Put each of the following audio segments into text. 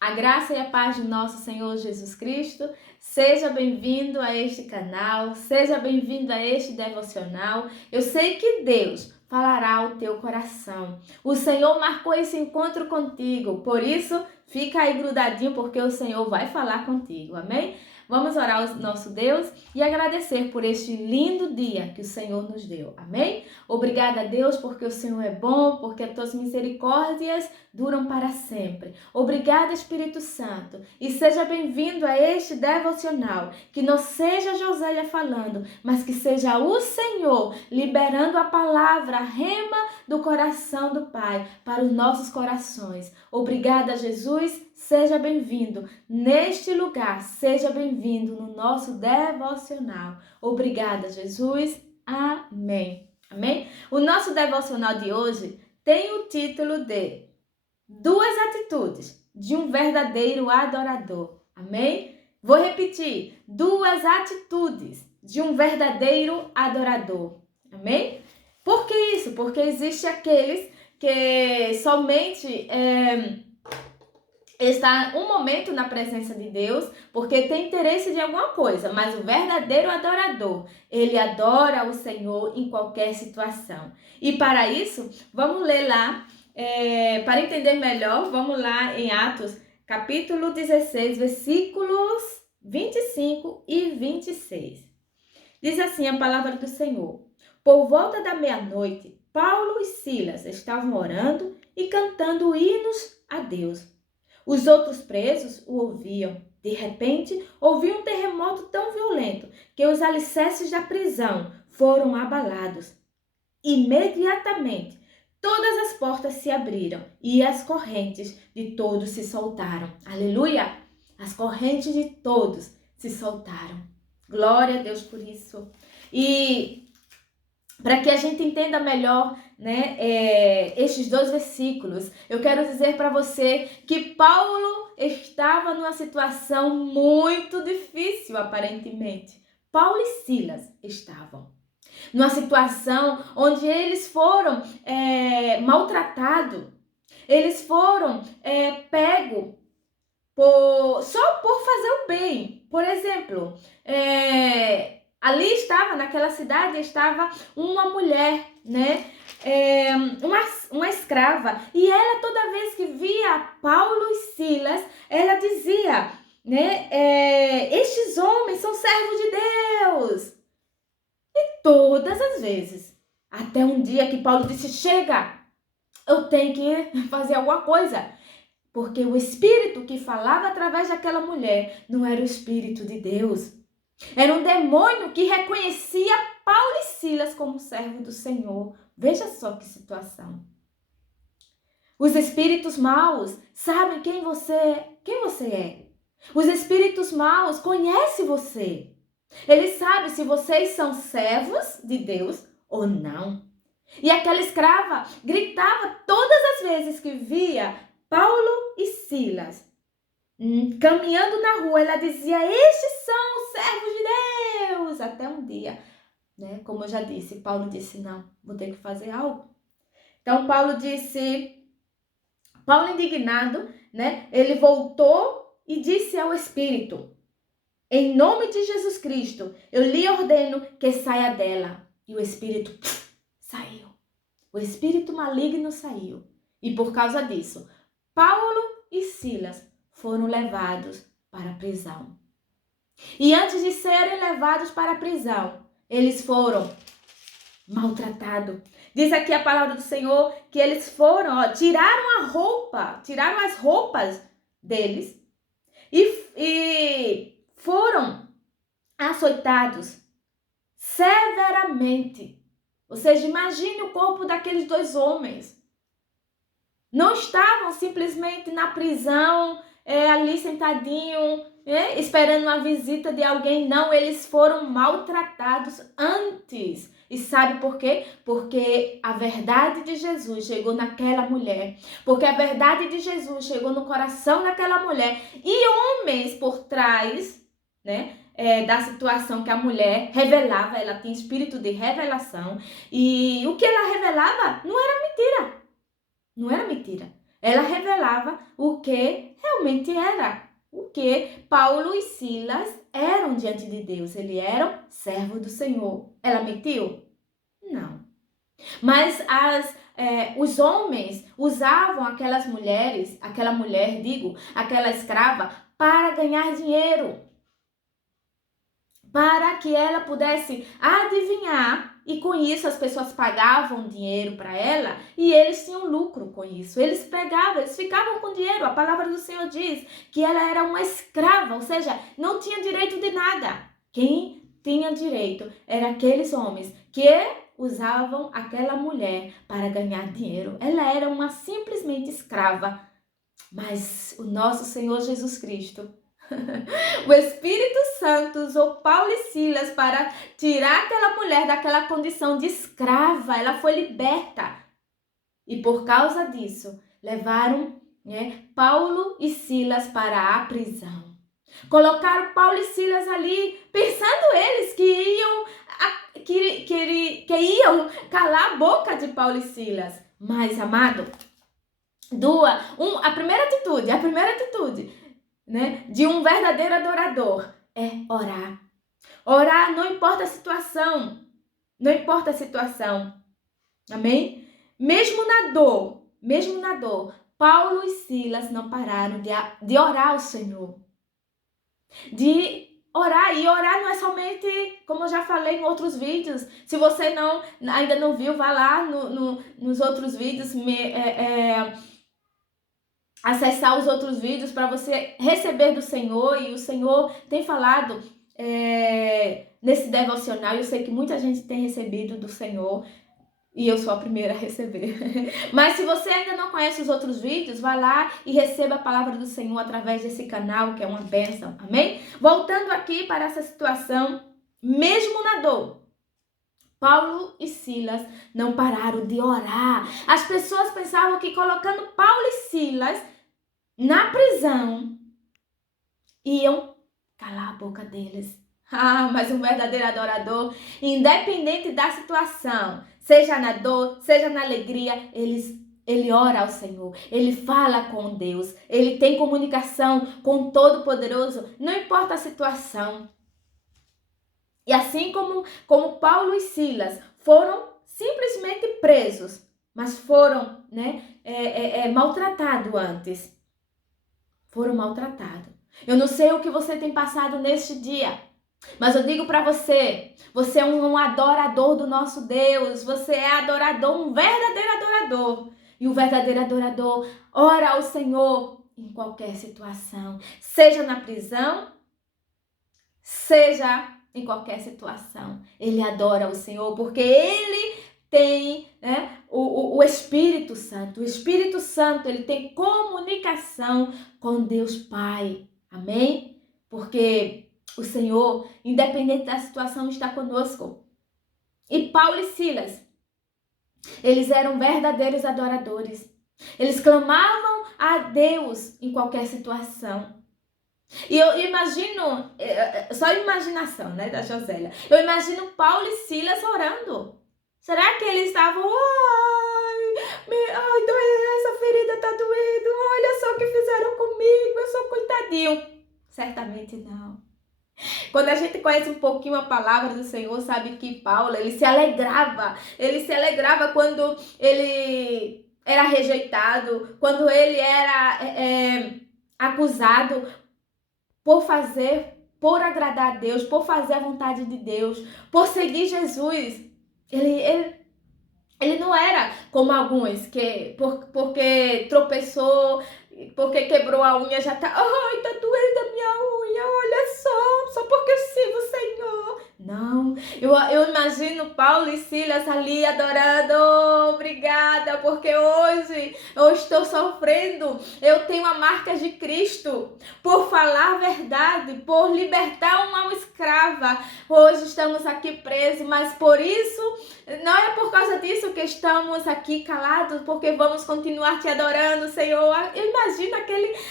A graça e a paz do nosso Senhor Jesus Cristo. Seja bem-vindo a este canal, seja bem-vindo a este devocional. Eu sei que Deus falará ao teu coração. O Senhor marcou esse encontro contigo, por isso fica aí grudadinho porque o Senhor vai falar contigo, amém? Vamos orar ao nosso Deus e agradecer por este lindo dia que o Senhor nos deu, amém? Obrigada a Deus porque o Senhor é bom, porque as tuas misericórdias duram para sempre. Obrigada, Espírito Santo, e seja bem-vindo a este devocional. Que não seja Josélia falando, mas que seja o Senhor liberando a palavra, a rema do coração do Pai para os nossos corações. Obrigada, Jesus. Seja bem-vindo neste lugar, seja bem-vindo no nosso devocional. Obrigada, Jesus. Amém. Amém? O nosso devocional de hoje tem o título de Duas Atitudes de um Verdadeiro Adorador. Amém? Vou repetir. Duas atitudes de um verdadeiro adorador. Amém? Por que isso? Porque existe aqueles que somente está um momento na presença de Deus porque tem interesse de alguma coisa, mas o verdadeiro adorador, ele adora o Senhor em qualquer situação. E para isso, vamos ler lá, para entender melhor, vamos lá em Atos, capítulo 16, versículos 25 e 26. Diz assim a palavra do Senhor: Por volta da meia-noite, Paulo e Silas estavam orando e cantando hinos a Deus. Os outros presos o ouviam. De repente, houve um terremoto tão violento que os alicerces da prisão foram abalados. Imediatamente, todas as portas se abriram e as correntes de todos se soltaram. Aleluia! As correntes de todos se soltaram. Glória a Deus por isso. E para que a gente entenda melhor, estes dois versículos, eu quero dizer para você que Paulo estava numa situação muito difícil, aparentemente. Paulo e Silas estavam numa situação onde eles foram maltratados, eles foram pegos só por fazer o bem. Por exemplo, ali estava, naquela cidade, estava uma mulher, uma escrava. E ela, toda vez que via Paulo e Silas, ela dizia, estes homens são servos de Deus. E todas as vezes, até um dia que Paulo disse, chega, eu tenho que fazer alguma coisa. Porque o espírito que falava através daquela mulher não era o espírito de Deus. Era um demônio que reconhecia Paulo e Silas como servo do Senhor. Veja só que situação. Os espíritos maus sabem quem você é. Os espíritos maus conhecem você. Eles sabem se vocês são servos de Deus ou não. E aquela escrava gritava todas as vezes que via Paulo e Silas caminhando na rua, ela dizia, estes são os servos de Deus. Até um dia, como eu já disse, Paulo disse, não, vou ter que fazer algo. Então Paulo indignado, ele voltou e disse ao Espírito, em nome de Jesus Cristo, eu lhe ordeno que saia dela. E o Espírito saiu. O espírito maligno saiu. E por causa disso, Paulo e Silas foram levados para a prisão. E antes de serem levados para a prisão, eles foram maltratados. Diz aqui a palavra do Senhor que eles foram, tiraram as roupas deles e foram açoitados severamente. Ou seja, imagine o corpo daqueles dois homens. Não estavam simplesmente na prisão, ali sentadinho, esperando uma visita de alguém. Não, eles foram maltratados antes. E sabe por quê? Porque a verdade de Jesus chegou naquela mulher. Porque a verdade de Jesus chegou no coração daquela mulher. E homens por trás, da situação que a mulher revelava, ela tinha espírito de revelação. E o que ela revelava não era mentira. Não era mentira. Ela revelava o que realmente era, o que Paulo e Silas eram diante de Deus. Eles eram servos do Senhor. Ela mentiu? Não. Mas os homens usavam aquela mulher, aquela escrava, para ganhar dinheiro, para que ela pudesse adivinhar, e com isso as pessoas pagavam dinheiro para ela e eles tinham lucro com isso. Eles ficavam com dinheiro. A palavra do Senhor diz que ela era uma escrava, ou seja, não tinha direito de nada. Quem tinha direito eram aqueles homens que usavam aquela mulher para ganhar dinheiro. Ela era uma simplesmente escrava. Mas o nosso Senhor Jesus Cristo, o Espírito Santo usou Paulo e Silas para tirar aquela mulher daquela condição de escrava. Ela foi liberta. E por causa disso, levaram Paulo e Silas para a prisão. Colocaram Paulo e Silas ali, pensando eles que iam calar a boca de Paulo e Silas. Mas, amado, a primeira atitude, né, de um verdadeiro adorador é orar. Orar não importa a situação. Não importa a situação. Amém? Mesmo na dor, Paulo e Silas não pararam de orar ao Senhor. De orar. E orar não é somente, como eu já falei em outros vídeos. Se você ainda não viu, vá lá nos outros vídeos, acessar os outros vídeos para você receber do Senhor. E o Senhor tem falado nesse devocional. Eu sei que muita gente tem recebido do Senhor e eu sou a primeira a receber. Mas se você ainda não conhece os outros vídeos, vá lá e receba a palavra do Senhor através desse canal, que é uma bênção. Amém? Voltando aqui para essa situação, mesmo na dor, Paulo e Silas não pararam de orar. As pessoas pensavam que colocando Paulo e Silas na prisão, iam calar a boca deles. Mas um verdadeiro adorador, independente da situação, seja na dor, seja na alegria, ele ora ao Senhor, ele fala com Deus, ele tem comunicação com o Todo-Poderoso, não importa a situação. E assim como Paulo e Silas foram simplesmente presos, mas foram maltratados antes. Foram maltratados. Eu não sei o que você tem passado neste dia, mas eu digo para você, você é um adorador do nosso Deus, você é adorador, um verdadeiro adorador. E o verdadeiro adorador ora ao Senhor em qualquer situação, seja na prisão, seja em qualquer situação. Ele adora o Senhor porque ele tem o Espírito Santo. O Espírito Santo, ele tem comunicação com Deus Pai. Amém? Porque o Senhor, independente da situação, está conosco. E Paulo e Silas, eles eram verdadeiros adoradores. Eles clamavam a Deus em qualquer situação. E eu imagino, só imaginação, da Josélia. Eu imagino Paulo e Silas orando. Será que eles estavam, essa ferida tá doendo, olha só o que fizeram comigo, eu sou coitadinho. Certamente não. Quando a gente conhece um pouquinho a palavra do Senhor, sabe que Paulo, ele se alegrava quando ele era rejeitado, quando ele era acusado por agradar a Deus, por fazer a vontade de Deus, por seguir Jesus. Ele não era como alguns que porque tropeçou, porque quebrou a unha, já tá, tá doendo a minha unha, olha só porque eu sirvo o Senhor. Não, eu imagino Paulo e Silas ali adorando, obrigada, porque hoje eu estou sofrendo, eu tenho a marca de Cristo, por falar a verdade, por libertar uma alma escrava. Hoje estamos aqui presos, mas por isso, não é por causa disso que estamos aqui calados, porque vamos continuar te adorando, Senhor. Eu imagino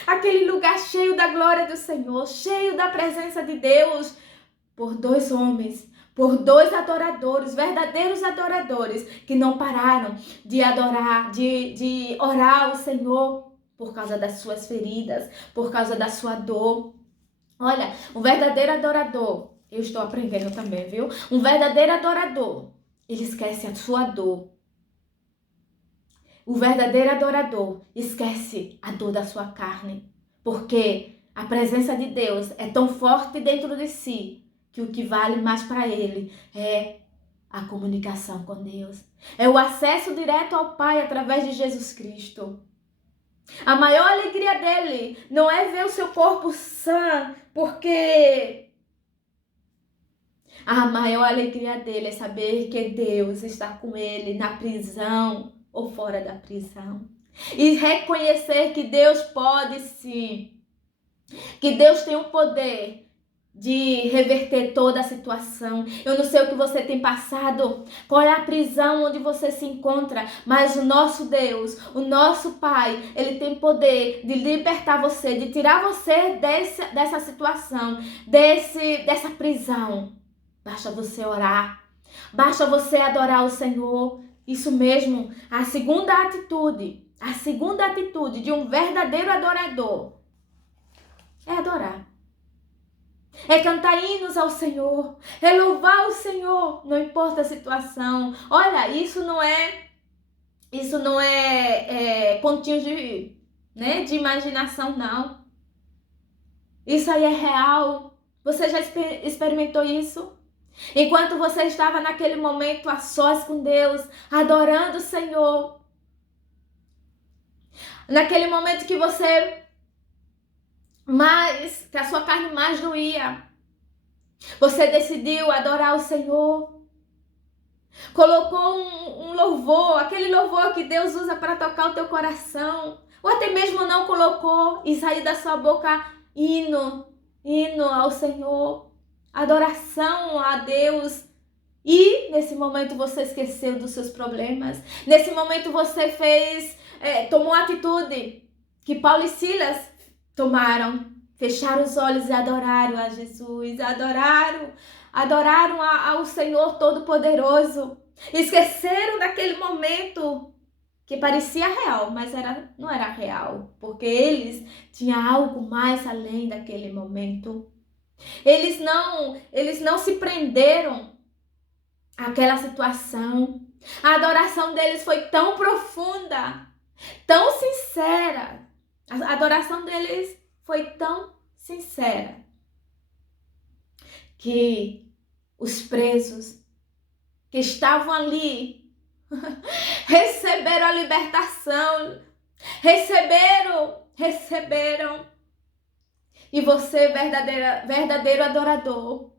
aquele lugar cheio da glória do Senhor, cheio da presença de Deus, por dois homens, por 2 adoradores, verdadeiros adoradores, que não pararam de adorar, de orar ao Senhor por causa das suas feridas, por causa da sua dor. Olha, um verdadeiro adorador, eu estou aprendendo também, viu? Um verdadeiro adorador, ele esquece a sua dor. O verdadeiro adorador esquece a dor da sua carne, porque a presença de Deus é tão forte dentro de si que o que vale mais para ele é a comunicação com Deus. É o acesso direto ao Pai através de Jesus Cristo. A maior alegria dele não é ver o seu corpo sã, porque a maior alegria dele é saber que Deus está com ele na prisão ou fora da prisão. E reconhecer que Deus pode sim, que Deus tem o poder de reverter toda a situação. Eu não sei o que você tem passado, qual é a prisão onde você se encontra, mas o nosso Deus, o nosso Pai, Ele tem poder de libertar você, de tirar você dessa situação, dessa prisão. Basta você orar, basta você adorar o Senhor. Isso mesmo, a segunda atitude de um verdadeiro adorador é adorar. É cantar hinos ao Senhor, é louvar o Senhor, não importa a situação. Olha, isso não é pontinho de imaginação, não. Isso aí é real. Você já experimentou isso? Enquanto você estava naquele momento a sós com Deus, adorando o Senhor, naquele momento que que a sua carne mais doía, você decidiu adorar o Senhor, colocou um louvor, aquele louvor que Deus usa para tocar o teu coração, ou até mesmo não colocou e saiu da sua boca hino ao Senhor, adoração a Deus. E nesse momento você esqueceu dos seus problemas, nesse momento você tomou a atitude que Paulo e Silas tomaram, fecharam os olhos e adoraram a Jesus, adoraram ao Senhor Todo-Poderoso, esqueceram daquele momento que parecia real, mas não era real, porque eles tinham algo mais além daquele momento. Eles não se prenderam àquela situação. A adoração deles foi tão profunda, tão sincera. A adoração deles foi tão sincera que os presos que estavam ali receberam a libertação, receberam. E você, verdadeiro adorador,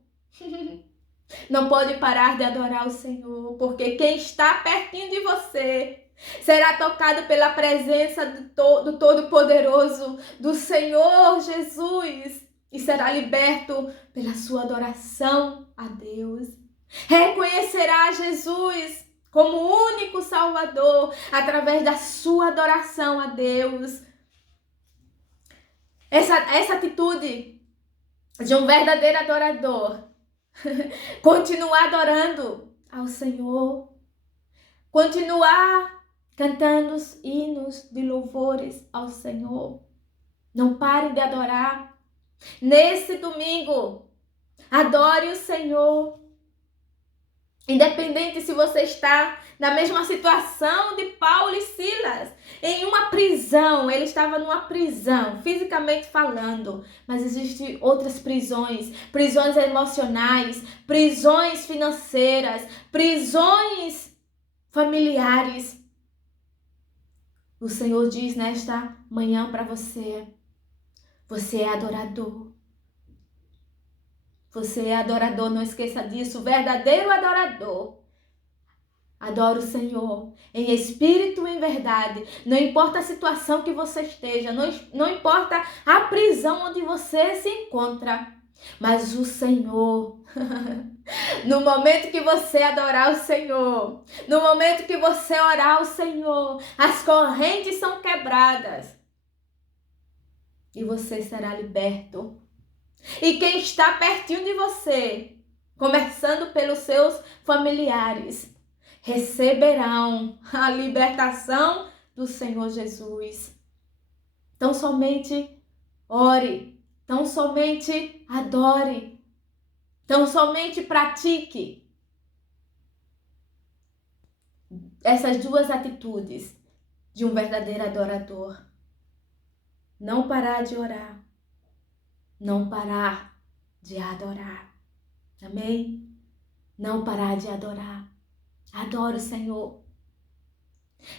não pode parar de adorar o Senhor, porque quem está pertinho de você será tocado pela presença do Todo-Poderoso, do Senhor Jesus, e será liberto pela sua adoração a Deus. Reconhecerá Jesus como o único Salvador através da sua adoração a Deus. Essa atitude de um verdadeiro adorador, continuar adorando ao Senhor, continuar cantando os hinos de louvores ao Senhor. Não pare de adorar. Nesse domingo, adore o Senhor. Independente se você está na mesma situação de Paulo e Silas, em uma prisão, ele estava numa prisão, fisicamente falando, mas existem outras prisões emocionais, prisões financeiras, prisões familiares. O Senhor diz nesta manhã para você é adorador. Você é adorador, não esqueça disso, verdadeiro adorador. Adora o Senhor em espírito e em verdade. Não importa a situação que você esteja, não importa a prisão onde você se encontra, mas o Senhor, no momento que você adorar o Senhor, no momento que você orar ao Senhor, as correntes são quebradas e você será liberto. E quem está pertinho de você começando pelos seus familiares, receberão a libertação do Senhor Jesus. Então somente ore, então somente adore, então somente pratique essas duas atitudes de um verdadeiro adorador. Não parar de orar, não parar de adorar. Amém? Não parar de adorar. Adore o Senhor.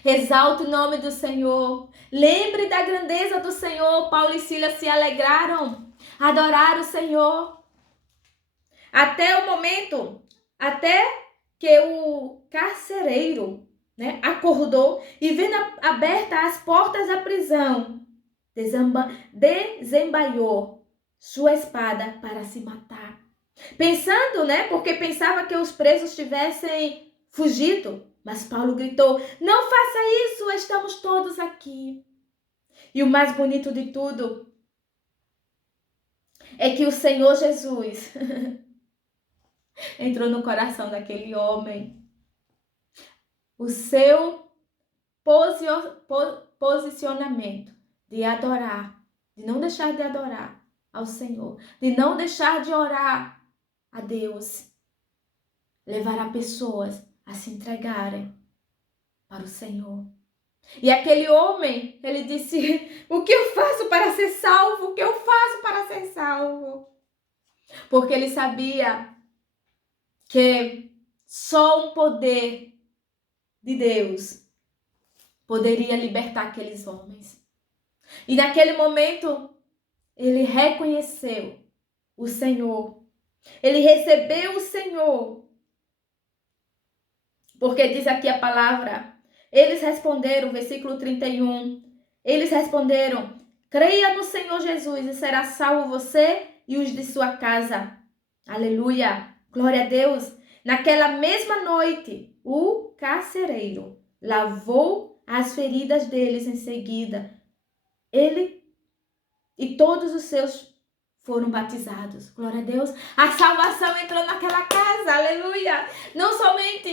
Exalte o nome do Senhor. Lembre da grandeza do Senhor. Paulo e Silas se alegraram. Adoraram o Senhor. Até o momento, até que o carcereiro, acordou e vendo abertas as portas da prisão, desembaiou sua espada para se matar. Pensando, porque pensava que os presos tivessem fugido. Mas Paulo gritou: não faça isso, estamos todos aqui. E o mais bonito de tudo é que o Senhor Jesus entrou no coração daquele homem. O seu posicionamento de adorar, de não deixar de adorar ao Senhor, de não deixar de orar a Deus, levará pessoas a se entregarem para o Senhor. E aquele homem, ele disse: o que eu faço para ser salvo? O que eu faço para ser salvo? Porque ele sabia que só o poder de Deus poderia libertar aqueles homens. E naquele momento, ele reconheceu o Senhor. Ele recebeu o Senhor. Porque diz aqui a palavra, eles responderam, versículo 31, eles responderam: creia no Senhor Jesus e será salvo você e os de sua casa. Aleluia, glória a Deus. Naquela mesma noite, o carcereiro lavou as feridas deles em seguida. Ele e todos os seus foram batizados. Glória a Deus. A salvação entrou naquela casa. Aleluia. Não somente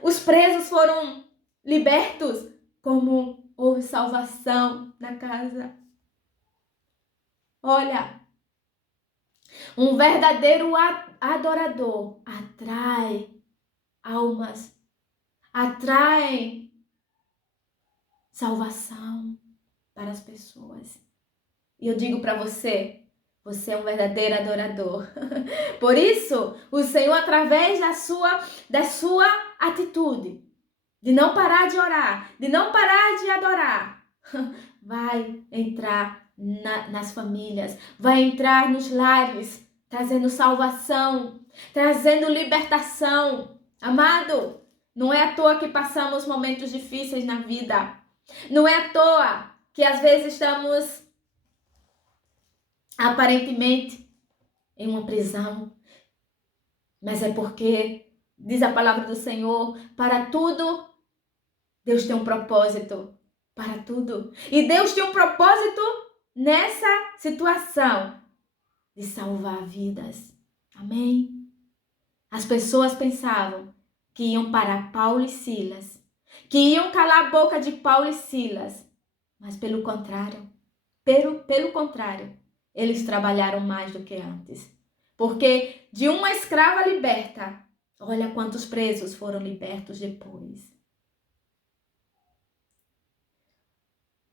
os presos foram libertos, como houve salvação na casa. Olha, um verdadeiro adorador atrai almas, atrai salvação para as pessoas. E eu digo para você, você é um verdadeiro adorador. Por isso, o Senhor, através da sua atitude, de não parar de orar, de não parar de adorar, vai entrar nas famílias, vai entrar nos lares, trazendo salvação, trazendo libertação. Amado, não é à toa que passamos momentos difíceis na vida. Não é à toa que às vezes estamos aparentemente em uma prisão, mas é porque, diz a palavra do Senhor, para tudo Deus tem um propósito, para tudo. E Deus tem um propósito nessa situação de salvar vidas. Amém? As pessoas pensavam que iam parar Paulo e Silas, que iam calar a boca de Paulo e Silas, mas pelo contrário, eles trabalharam mais do que antes. Porque de uma escrava liberta, olha quantos presos foram libertos depois.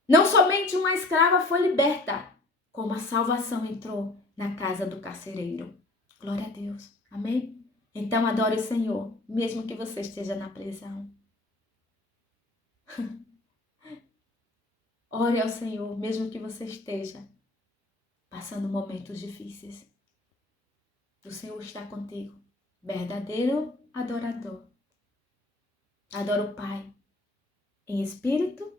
Não somente uma escrava foi liberta, como a salvação entrou na casa do carcereiro. Glória a Deus. Amém? Então adore o Senhor, mesmo que você esteja na prisão. Ore ao Senhor, mesmo que você esteja passando momentos difíceis. O Senhor está contigo. Verdadeiro adorador. Adora o Pai em espírito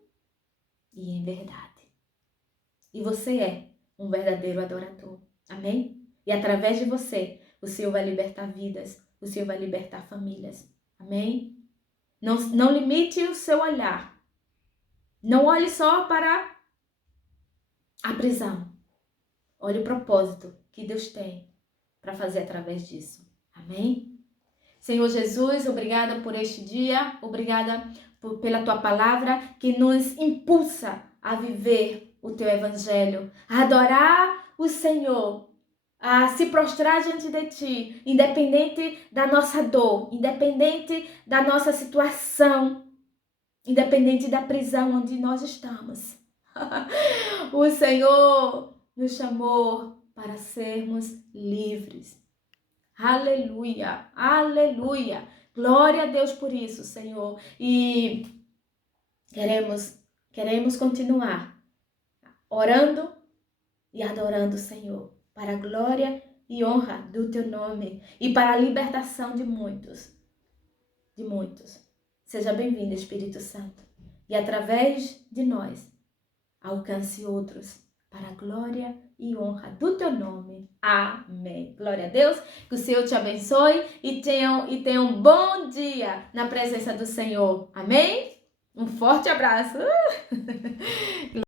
e em verdade. E você é um verdadeiro adorador. Amém? E através de você, o Senhor vai libertar vidas. O Senhor vai libertar famílias. Amém? Não limite o seu olhar. Não olhe só para a prisão. Olhe o propósito que Deus tem para fazer através disso. Amém? Senhor Jesus, obrigada por este dia, obrigada pela tua palavra que nos impulsa a viver o teu evangelho, a adorar o Senhor, a se prostrar diante de ti, independente da nossa dor, independente da nossa situação, independente da prisão onde nós estamos. O Senhor nos chamou para sermos livres. Aleluia, aleluia. Glória a Deus por isso, Senhor. E queremos continuar orando e adorando o Senhor para a glória e honra do teu nome e para a libertação de muitos. De muitos. Seja bem-vindo, Espírito Santo. E através de nós, alcance outros para a glória e honra do teu nome. Amém. Glória a Deus. Que o Senhor te abençoe e tenha um bom dia na presença do Senhor. Amém? Um forte abraço.